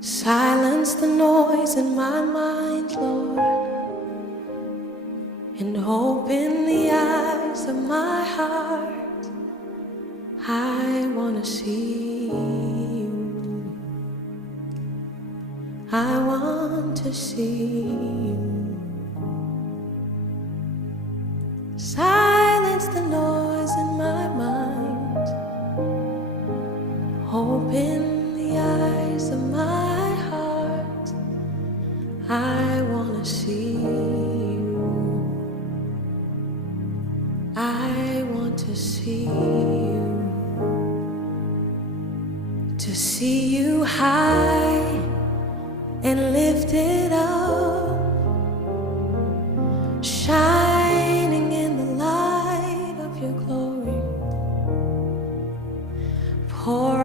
Silence the noise in my mind, Lord, and open the eyes of my heart. I want to see you. I want to see you. Silence the noise in my mind. Open the eyes of my heart. I want to see you. I want to see you. To see you high and lifted up,